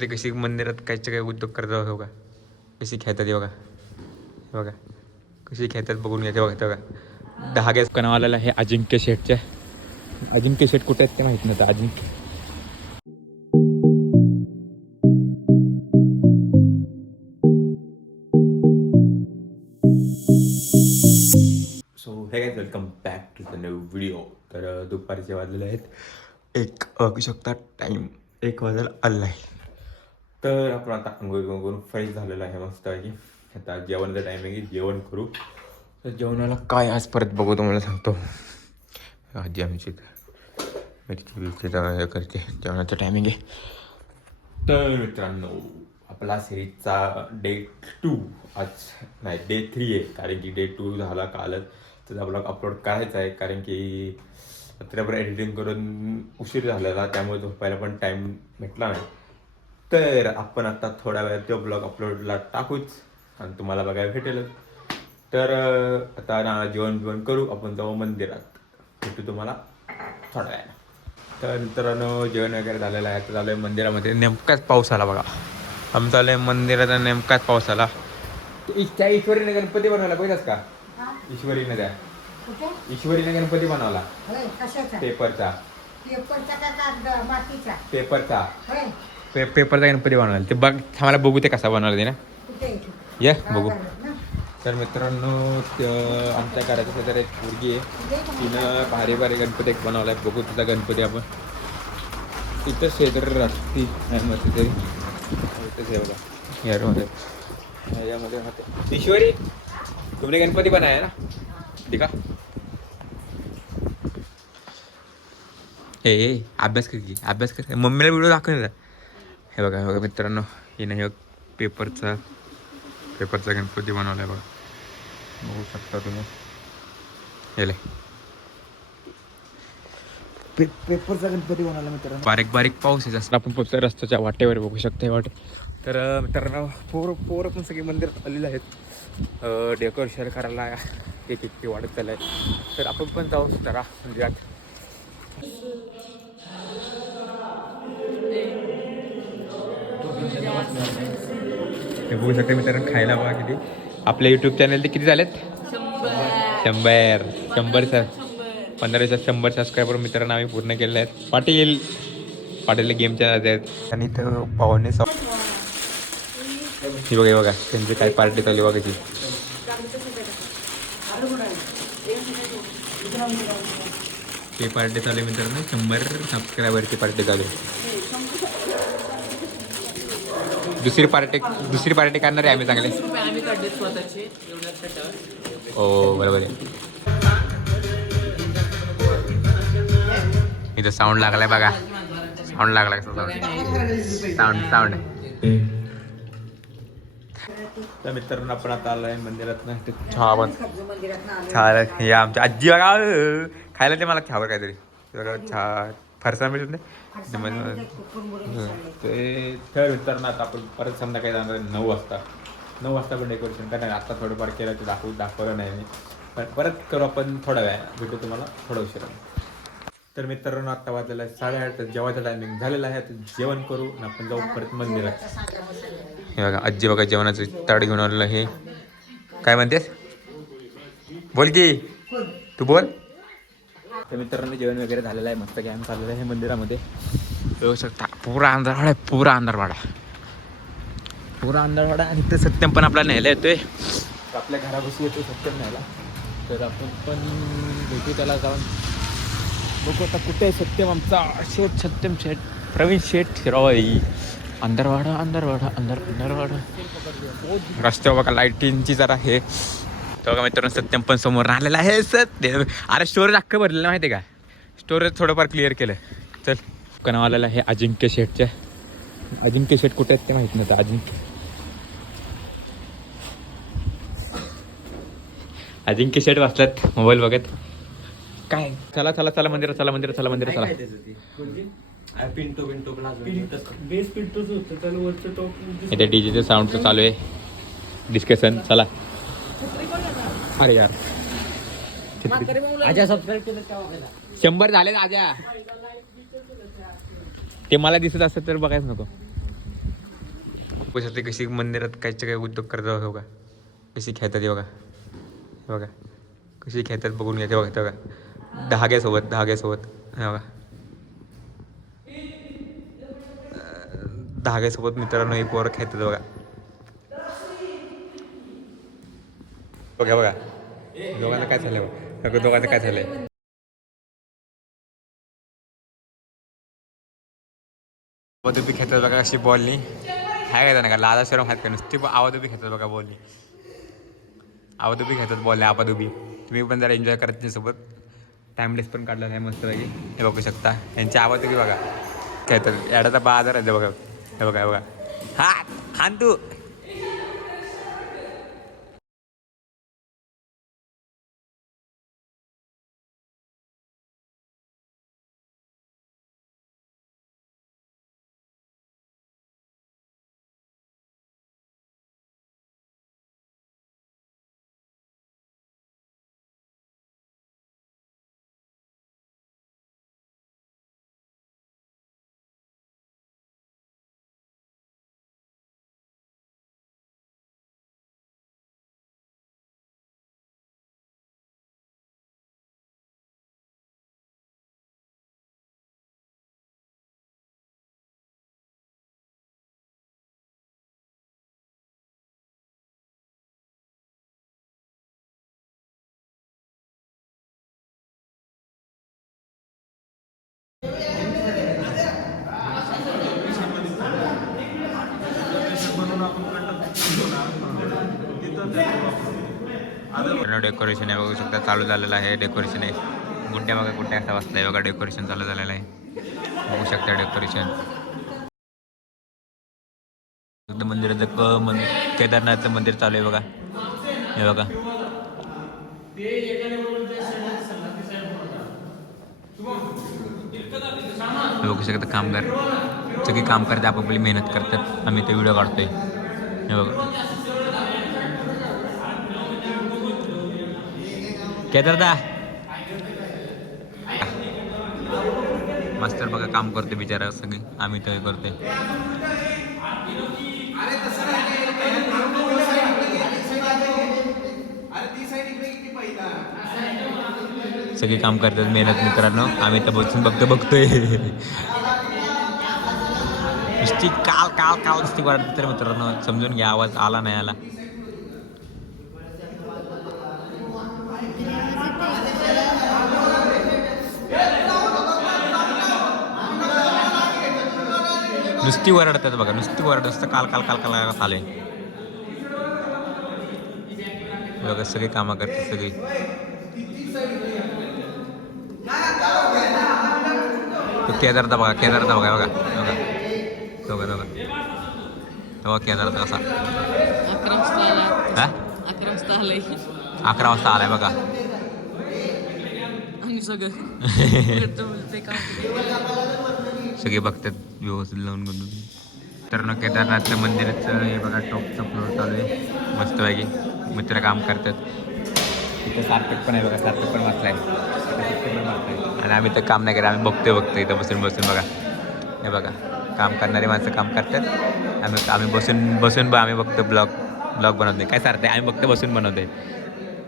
ते कशी मंदिरात काहीचे काही उद्योग करतात बघा, कशी खेळतात हे बघा, हे बघा कशी खेळतात बघून घ्या. ते बघा, ते बघा धाग्याच कणावाला हे अजिंक्य शेठच्या. अजिंक्य शेठ कुठे आहेत ते माहित नव्हतं. Ajinkya so hey guys, welcome back to the new video. तर दुपारचे वाजलेले आहेत 1, बघू शकता टाईम 1 वाजायला आला आहे. तर आपण आता अंघोळ करून फ्रेश झालेलं आहे मस्त आहे. आता जेवणाचा टाईम आहे की जेवण करू. तर जेवणाला काय आज परत बघू तुम्हाला सांगतो. आजी आमची मिरची बिरची करते. जेवणाचं टायमिंग आहे. तर मित्रांनो, आपला सिरीजचा डे 2 आज नाही डे 3 आहे. कारण की डे 2 झाला कालच. त्याचा ब्लॉग अपलोड करायचा आहे कारण की रात्रभर एडिटिंग करून उशीर झालेला, त्यामुळे झोपायला पण टाईम भेटला नाही. तर आपण आता थोड्या वेळात तो ब्लॉग अपलोडला टाकूच आणि तुम्हाला बघायला भेटेलच. तर आता जेवण करू, आपण जाऊ मंदिरात. भेटू तुम्हाला थोड्या वेळाला. तर मित्रांनो, जेवण वगैरे झालेलं आहे. तर झालं आहे मंदिरामध्ये. नेमकाच पाऊस आला बघा. आमचा आलं आहे मंदिराचा नेमकाच पाऊस आला. त्या ईश्वरीने गणपती बनवला बघितलास का? ईश्वरीने द्या ईश्वरीने गणपती बनवला पेपरचा पेपरचा गणपती बनवला. ते बघ, आम्हाला बघू ते कसा बनवला ते ना. ये बघू. तर मित्रांनो, आमच्या घराच्या शेजारी एक मुलगी आहे, तिनं भारी भारी गणपती एक बनवला आहे. बघू तिचा गणपती आपण. तिथं शेजारी राहते मस्त तरी इथंच आहे बघा यामध्ये. यामध्ये राहते ईश्वरी. तुमने गणपती बनाया ना? ठीक आहे. हे अभ्यास कर की, अभ्यास कर. मम्मीला व्हिडिओ दाखव. हे बघा, हे बघा मित्रांनो, हिनं हे पेपरचा गणपती बनवला आहे बघा. बघू शकता तुम्ही. हे पेपरचा गणपती बनवला मित्रांनो. बारीक बारीक पाऊस आहे. जसं आपण पोचतो रस्त्याच्या वाटेवर बघू शकतो हे वाटे. तर मित्रांनो, पोरं पण सगळे मंदिरात आलेले आहेत डेकोरेशन करायला. एक इतकी वाढत चाललं आहे. तर आपण पण जाऊ जरा मंदिरात. हे बघू शकता मित्रांनो, खायला बघा किती. आपल्या यूट्यूब चॅनल ते किती झालेत? 100 सर. 15,100 सबस्क्रायबर मित्रांनो आम्ही पूर्ण केले आहेत. पाटील गेमच्या आहेत. आणि इथं पाहुणे ही बघा त्यांची काय पार्टी चालली बघा ती. ते पार्टी चालू मित्रांनो, 100 सबस्क्रायबरची पार्टी चालू. दुसरी पार्टी करणार आहे आम्ही चांगले. हो बरोबर आहे. इथं साऊंड लागलाय बघा. साऊंड लागलाय. साऊंड तर मित्रांनो, आपण आता आलोय मंदिरात ना. चहा या आमच्या आजी बघा खायला ते मला खावर काहीतरी बघा. चहा फरसा मिळत नाही ते. तर मित्रांनो, आता आपण परत संध्याकाळी जाणार 9 वाजता पण डेकोरेशन करणार. आता थोडंफार केलं ते दाखवलं नाही मी, पण परत करू आपण थोड्या वेळा. भेटू तुम्हाला थोडं उशिरा. तर मित्रांनो, आत्ता वाजलेला आहे 8:30. जेवायचं टायमिंग झालेलं आहे. तर जेवण करू आणि आपण जाऊ परत मंदिरात. हे बघा आजी बघा जेवणाचं ताट घेऊन आलेलं. हे काय म्हणतेस? बोल की, तू बोल. तर मित्रांनो, जेवण वगैरे झालेलं आहे. मस्त गॅम चाललेलं आहे मंदिरामध्ये. बघू शकता पुरा अंधारवाडा आहे. पुरा अंधारवाडा. आणि इथं सत्यम पण आपला न्यायला येतोय. आपल्या घरापाशी येतो सत्यम न्यायला. तर आपण पण भेटू त्याला जाऊन. बघू आता कुठे आहे सत्यम आमचा सत्यम शेठ, प्रवीण शेठ शिरावाई. अंधारवाडा रस्त्यावर बघा लाईटिंगची जरा हे. तर बघा मित्रांनो, सत्यम पण समोर राहिलेला आहे. सत्यम अरे स्टोरेज अख्खं भरलेलं माहिती आहे का? स्टोरेज थोडंफार क्लिअर केलं. चल कणावाला हे अजिंक्य शेठ कुठे आहेत ते माहित नव्हतं. अजिंक्य शेठ वाचलात मोबाईल बघत. काय चला मंदिरात. इथे डीजेचं साऊंडचं चालू आहे डिस्कशन. चला. अरे यार 100 झाले आजा. ते मला दिसत असतं तर बघायच नको. कशी कशी मंदिरात काहीचे काही उद्योग करतात बघा, कशी खेळतात हे बघा, हे बघा कशी खेळतात बघून घेते बघा, ते बघा धाग्यासोबत हे बघा, धाग्यासोबत मित्रांनो ही पोरं खेळतात बघा. बघा बघा दोघांना काय झालंय बघा, दोघांचं काय झालंय. आवादुबी खेळतात बघा कशी बॉलनी, हाय का ना का लाला शरम हात का नुसती आवादुबी खेळतात बघा बॉलनी, आवादुबी खेळतात बॉलने आवादुबी. तुम्ही पण जरा एन्जॉय करत त्याच्यासोबत टाइमलेस पण काढला आहे मस्त पैकी. हे बघू शकता यांची आवादुबी बघा खेळतात, याडाचा बाजार आहे बघा, हे बघा हे बघा हा हान तू. डेकोरेशन आहे बघू शकता, चालू झालेलं आहे डेकोरेशन आहे. गुड्ड्या बघा गुड्ड्या असा बसलाय बघा, डेकोरेशन चालू झालेलं आहे बघू शकता डेकोरेशन. मंदिराचं केदारनाथचं मंदिर चालू आहे बघा, हे बघा बघू शकता. कामगार सगळी काम करते, आपापली मेहनत करतात, आम्ही ते व्हिडिओ काढतोय हे बघा. केदारदा मास्तर बघा काम करते बिचारा, सगळे आम्ही ते करतोय. सगळे काम करतात मेहनत मित्रांनो, आम्ही तर बसून बघतोय नुसती काल काल काल नुसती वाटत तर मित्रांनो समजून घ्या, आवाज आला नाही आला. नुसती वरडतात बघा, नुसती वरड नुसतं काल काल काल काल चालू आहे बघा. सगळी कामं करतात सगळी. तो केदारचा बघा, केदारचा बघा बघा बघा बघा बघा तेव्हा केदारचा कसा 11 वाजता आलाय बघा. सगळे बघतात व्यवस्थित लावून बनवून. तर ना केदारनाथच्या मंदिराचं हे बघा टॉपचा फ्लोअर चालू आहे मस्तपैकी, मित्र काम करतात. तिथं सार्थक पण आहे बघा, सार्थक पण वाचलाय आणि आम्ही तर काम नाही करत, आम्ही बघतोय इथं बसून बघा हे बघा. काम करणारे माणसं काम करतात, आम्ही बसून आम्ही बघतो ब्लॉग बनवतोय. काय सार्थक आम्ही बघतो बसून बनवतोय.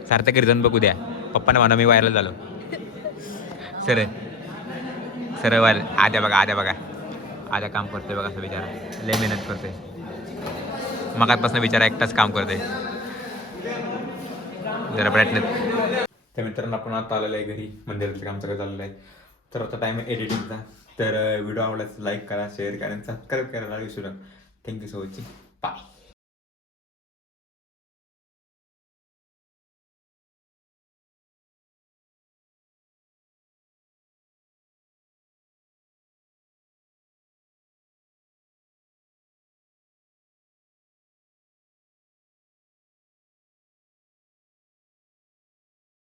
सार्थक घरी जाऊन बघू द्या, पप्पाने म्हणा मी व्हायरल झालो. सर आद्या बघा आद्या काम करतोय बघा, असं विचारा लय मेहनत करतोय, मगातपासून विचारा एकटाच काम करतोय जरा प्रयत्न. त्या मित्रांनो आपण आता आलेलं आहे घरी, मंदिरातलं काम सगळं चाललेलं आहे. तर आता टाईम आहे एडिटिंगचा. तर व्हिडिओ आवडल्यास लाईक करा, शेअर करा आणि सबस्क्राईब करायला विसरू नका. Thank you so much, bye.